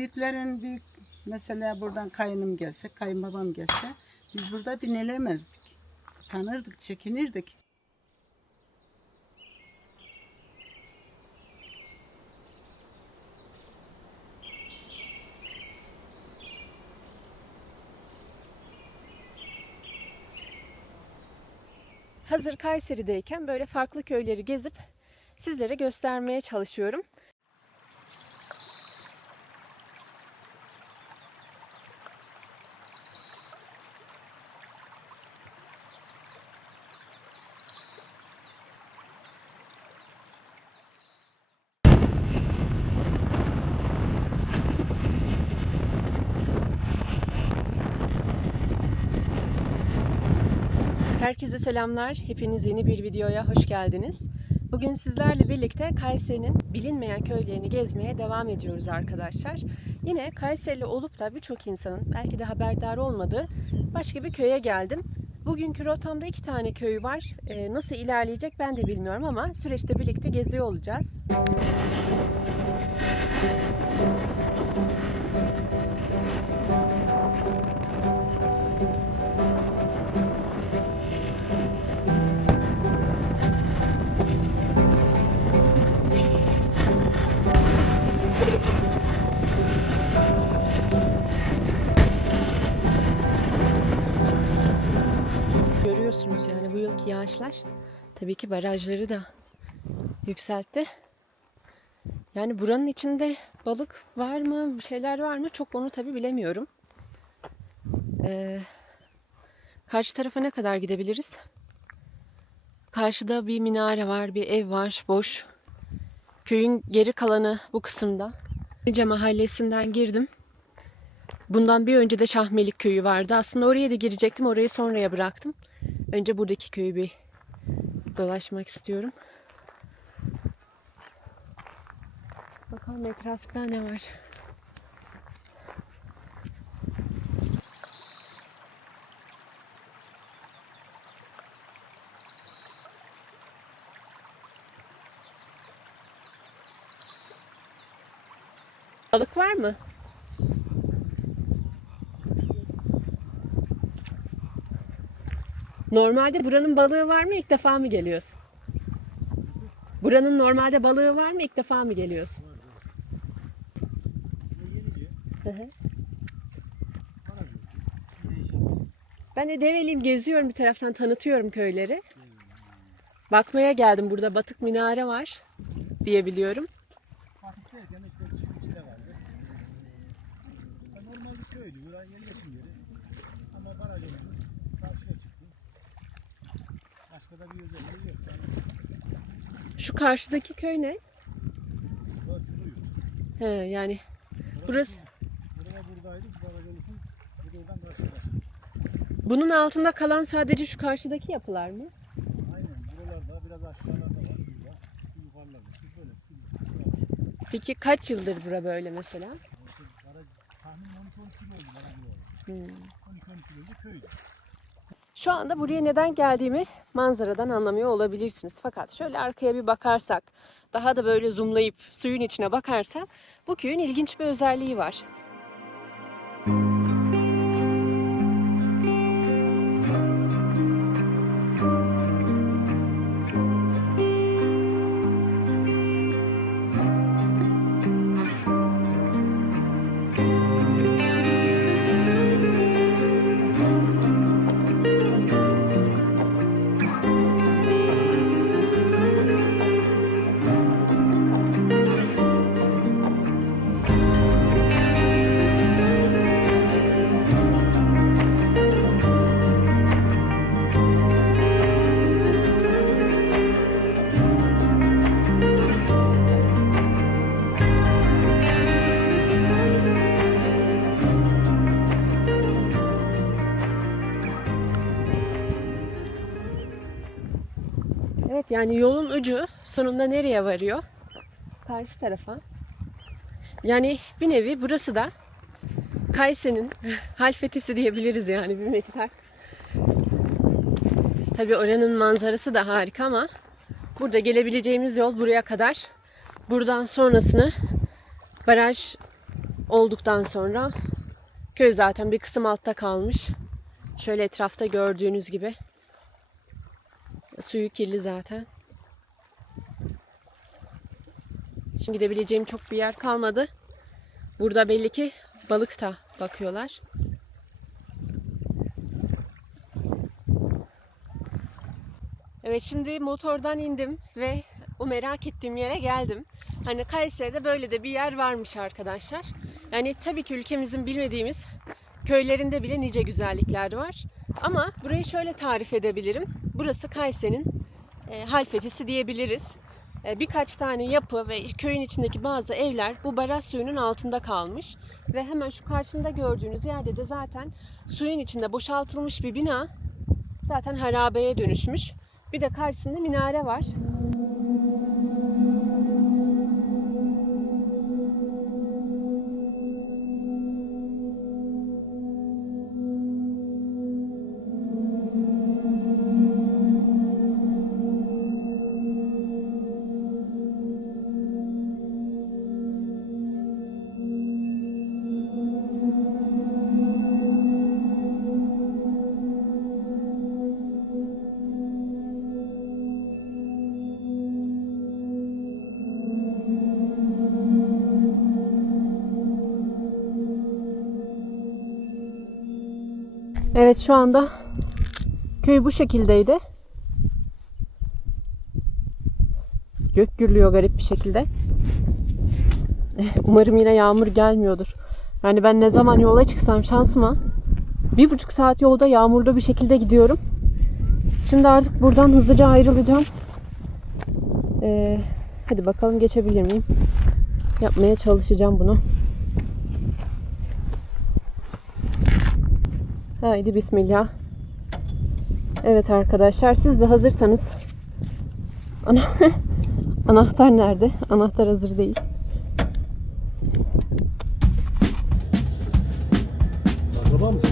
büyük mesela buradan kayınım gelse, kayınbabam gelse biz burada dinlemezdik. Utanırdık, çekinirdik. Hazır Kayseri'deyken böyle farklı köyleri gezip sizlere göstermeye çalışıyorum. Herkese selamlar. Hepiniz yeni bir videoya hoş geldiniz. Bugün sizlerle birlikte Kayseri'nin bilinmeyen köylerini gezmeye devam ediyoruz arkadaşlar. Yine Kayserili olup da birçok insanın belki de haberdar olmadığı başka bir köye geldim. Bugünkü rotamda 2 tane köy var. Nasıl ilerleyecek ben de bilmiyorum ama süreçte birlikte geziyor olacağız. Görüyorsunuz yani bu yılki yağışlar tabii ki barajları da yükseltti. Yani buranın içinde balık var mı, bir şeyler var mı çok onu tabii bilemiyorum. Karşı tarafa ne kadar gidebiliriz? Karşıda bir minare var, bir ev var, boş. Köyün geri kalanı bu kısımda. Nice mahallesinden girdim. Bundan bir önce de Şahmelik köyü vardı. Aslında oraya da girecektim, orayı sonraya bıraktım. Önce buradaki köyü bir dolaşmak istiyorum. Bakalım etrafta ne var. Balık var mı? Normalde buranın balığı var mı? İlk defa mı geliyorsun? Buranın normalde balığı var mı? İlk defa mı geliyorsun? Hı hı. Ben de Develiyim, geziyorum bir taraftan, tanıtıyorum köyleri. Bakmaya geldim, burada batık minare var diye biliyorum. Batık derken işte suyun içinde vardı. Normal bir köydü, buraya yerleşim yeri. Ama baraj oldu, karşıya çıktı. Başka da bir özelliği yok. Şu karşıdaki köy ne? Burası çuluyor. He, yani burası. Buraya buradaydı, bu baraj oluşun, bu da oradan karşıya başladı. Bunun altında kalan sadece şu karşıdaki yapılar mı? Aynen, buralarda, biraz aşağılarda var, şurada, şu yukarılarda, şu böyle, şu. Peki kaç yıldır bura böyle mesela? Baraj tahmin 12-13 kilo oldu baraj olarak. 12-13 kilo oldu köydü. Şu anda buraya neden geldiğimi manzaradan anlamıyor olabilirsiniz. Fakat şöyle arkaya bir bakarsak, daha da böyle zoomlayıp suyun içine bakarsak bu köyün ilginç bir özelliği var. Evet, yani yolun ucu sonunda nereye varıyor? Karşı tarafa. Yani bir nevi burası da Kayseri'nin halfetisi diyebiliriz yani bir miktar. Tabii oranın manzarası da harika ama burada gelebileceğimiz yol buraya kadar. Buradan sonrasını baraj olduktan sonra köy zaten bir kısım altta kalmış. Şöyle etrafta gördüğünüz gibi. Suyu kirli zaten. Şimdi gidebileceğim çok bir yer kalmadı. Burada belli ki balık da bakıyorlar. Evet, şimdi motordan indim ve o merak ettiğim yere geldim. Hani Kayseri'de böyle de bir yer varmış arkadaşlar. Yani tabii ki ülkemizin bilmediğimiz köylerinde bile nice güzellikler var. Ama burayı şöyle tarif edebilirim. Burası Kayseri'nin halfetisi diyebiliriz. Birkaç tane yapı ve köyün içindeki bazı evler bu baraj suyunun altında kalmış. Ve hemen şu karşımda gördüğünüz yerde de zaten suyun içinde boşaltılmış bir bina zaten harabeye dönüşmüş. Bir de karşısında minare var. Evet, şu anda köy bu şekildeydi. Gök gürlüyor garip bir şekilde. Umarım yine yağmur gelmiyordur. Yani ben ne zaman yola çıksam şansıma 1,5 saat yolda yağmurlu bir şekilde gidiyorum. Şimdi artık buradan hızlıca ayrılacağım. Hadi bakalım geçebilir miyim? Yapmaya çalışacağım bunu. Haydi bismillah. Evet arkadaşlar, siz de hazırsanız. Anahtar nerede? Anahtar hazır değil. Akraba mısın?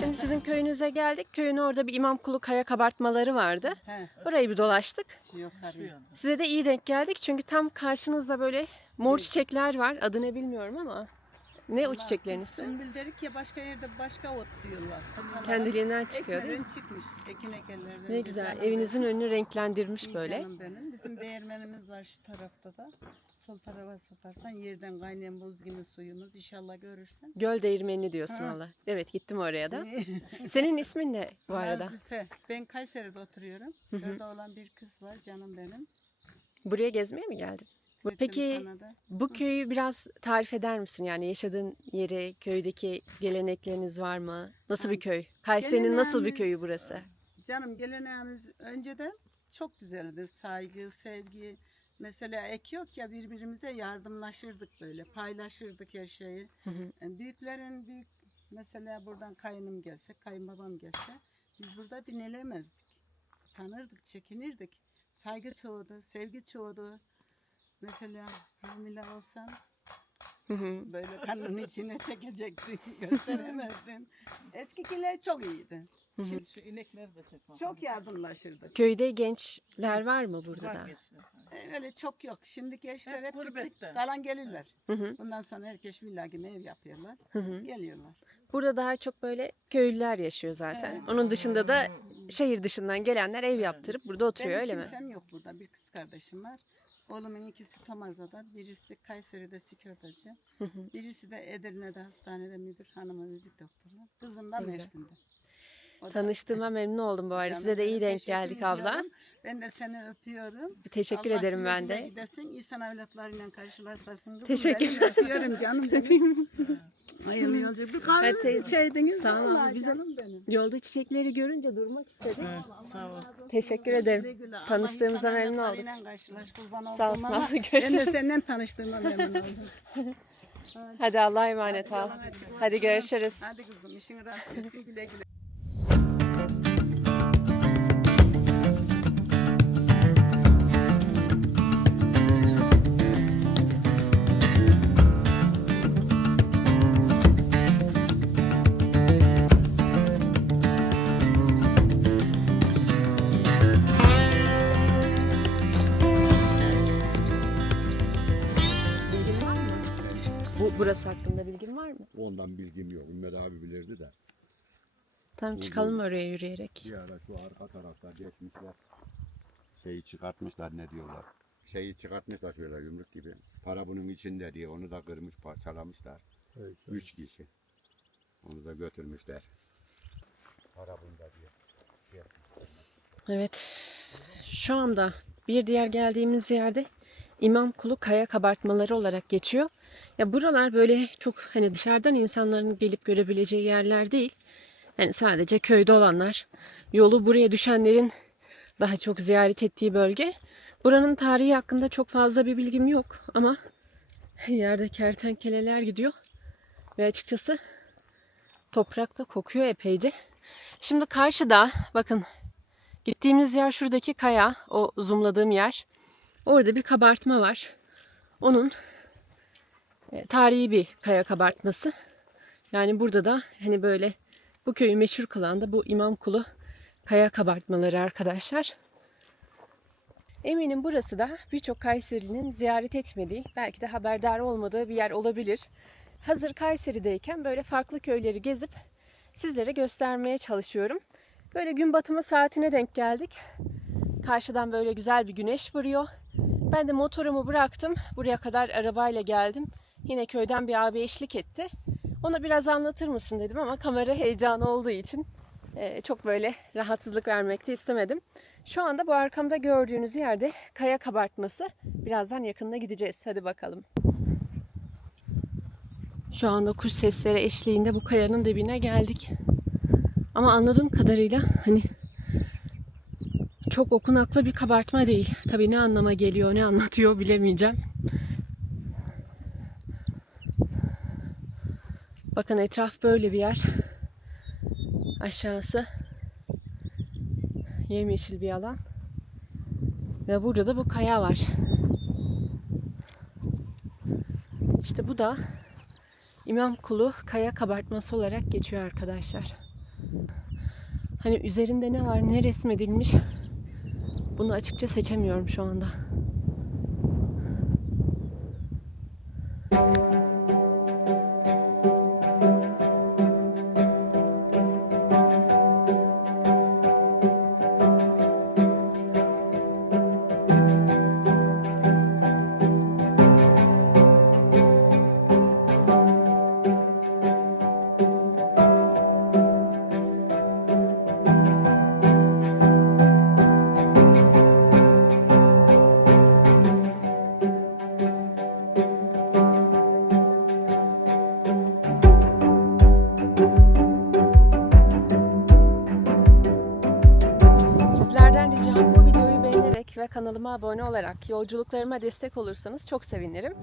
Şimdi sizin köyünüze geldik. Köyün orada bir İmamkulu kaya kabartmaları vardı. He, Orayı bir dolaştık. şu yukarı. Size de iyi denk geldik çünkü tam karşınızda böyle mor çiçekler var. Adını bilmiyorum ama. Ne o çiçeklerin ismi? Sümbül dedik ya, başka yerde başka ot diyorlar. Kendiliğinden çıkıyor değil mi? Ekmeden çıkmış. Ekin ekerlerden. Ne güzel. Evinizin önünü renklendirmiş böyle. Canım benim. Bizim değirmenimiz var şu tarafta da. Sol tarafa saparsan yerden kaynayan buz gibi suyumuz. İnşallah görürsen. Göl değirmeni diyorsun Ha. valla. Evet, gittim oraya da. Senin ismin ne bu arada? Nazife. Ben Kayseri'de oturuyorum. Orada olan bir kız var, canım benim. Buraya gezmeye mi geldin? Gittim Peki sana da. bu köyü biraz tarif eder misin? Yani yaşadığın yeri, köydeki gelenekleriniz var mı? Nasıl bir köy? Kayseri'nin nasıl bir Geleneğimiz- köyü burası? Canım, geleneğimiz önceden çok güzeldi. Saygı, sevgi. Mesela ek yok ya, birbirimize yardımlaşırdık böyle. Paylaşırdık her şeyi. Yani büyüklerin büyük, mesela buradan kayınım gelse, kayınbabam gelse biz burada dinlemezdik. Tanırdık, çekinirdik. Saygı çoğudu, sevgi çoğudu. Mesela hamile olsan böyle kanının içine çekecektin, gösteremezdin. Eskikiler çok iyiydi. Şimdi Şu inekleri de çek. çok yardımlaşırdık. Köyde gençler var mı burada Var da? gençler. Öyle çok yok. Şimdi gençler Hep hep gittik, gurbette. kalan gelirler. Hı hı. Bundan sonra herkes villa gibi ev yapıyorlar. Hı hı. Geliyorlar. Burada daha çok böyle köylüler yaşıyor zaten. Evet. Onun dışında da şehir dışından gelenler ev yaptırıp burada oturuyor, Benim öyle mi? kimsem yok burada. Bir kız kardeşim var. Oğlumun ikisi Tomarza'da, birisi Kayseri'de sigortacı. Birisi de Edirne'de hastanede müdür, hanımı müzik doktoru. Kızım da Ne güzel. Mersin'de. O da- Tanıştığıma memnun oldum bu arada. Canım Size de iyi benim, denk teşekkür geldik abla. ediyorum. Ben de seni öpüyorum. Teşekkür Allah ederim güle ben güle de. gidesin. İnsan evlatlarıyla karşılaşasın. Kızım, Teşekkür ben de öpüyorum canım benim. Hayırlı yolculuk. Bir kahvenizi teyze. içeydiniz. Sağ ol, vallahi bizim- canım benim. Yolda çiçekleri görünce durmak istedik. Evet, sağ ol. Teşekkür Güle ederim. güle. Allah Tanıştığımıza insan memnun olduk. evlatlarıyla karşılaş, kurban Sağ olduğum olsun ama abla, Ben de görüşürüz. senden tanıştığıma memnun oldum. Hadi Allah'a emanet ol. Yolun açık olsun. Hadi görüşürüz. Hadi kızım, işin rast gelsin, güle güle. Burası hakkında bilgin var mı? Ondan bilgim yok. Ümmet abi bilirdi de. Tamam, çıkalım oraya yürüyerek. Bir ara şu arka tarafta geçmişler. Şeyi çıkartmışlar, ne diyorlar. Şeyi çıkartmışlar şöyle yumruk gibi. Para bunun içinde diye onu da kırmış, parçalamışlar. Evet. 3 kişi. Onu da götürmüşler. Para bunda diye. Evet. Şu anda bir diğer geldiğimiz yerde İmamkulu kaya kabartmaları olarak geçiyor. Ya buralar böyle çok hani dışarıdan insanların gelip görebileceği yerler değil. Yani sadece köyde olanlar, yolu buraya düşenlerin daha çok ziyaret ettiği bölge. Buranın tarihi hakkında çok fazla bir bilgim yok ama yerde kertenkeleler gidiyor ve açıkçası toprakta kokuyor epeyce. Şimdi karşıda bakın, gittiğimiz yer şuradaki kaya, o zoomladığım yer. Orada bir kabartma var. Onun tarihi bir kaya kabartması. Yani burada da hani böyle bu köyü meşhur kılan da bu İmamkulu kaya kabartmaları arkadaşlar. Eminim burası da birçok Kayserili'nin ziyaret etmediği, belki de haberdar olmadığı bir yer olabilir. Hazır Kayseri'deyken böyle farklı köyleri gezip sizlere göstermeye çalışıyorum. Böyle gün batımı saatine denk geldik. Karşıdan böyle güzel bir güneş vuruyor. Ben de motorumu bıraktım. Buraya kadar arabayla geldim. Yine köyden bir abi eşlik etti. Ona biraz anlatır mısın dedim ama kamera heyecanı olduğu için çok böyle rahatsızlık vermek de istemedim. Şu anda bu arkamda gördüğünüz yerde kaya kabartması. Birazdan yakınına gideceğiz. Hadi bakalım. Şu anda kuş sesleri eşliğinde bu kayanın dibine geldik. Ama anladığım kadarıyla hani çok okunaklı bir kabartma değil. Tabii ne anlama geliyor, ne anlatıyor bilemeyeceğim. Bakın etraf böyle bir yer. Aşağısı yemyeşil bir alan. Ve burada da bu kaya var. İşte bu da İmamkulu kaya kabartması olarak geçiyor arkadaşlar. Hani üzerinde ne var, ne resmedilmiş, bunu açıkça seçemiyorum şu anda. Sizlerden ricam bu videoyu beğenerek ve kanalıma abone olarak yolculuklarıma destek olursanız çok sevinirim.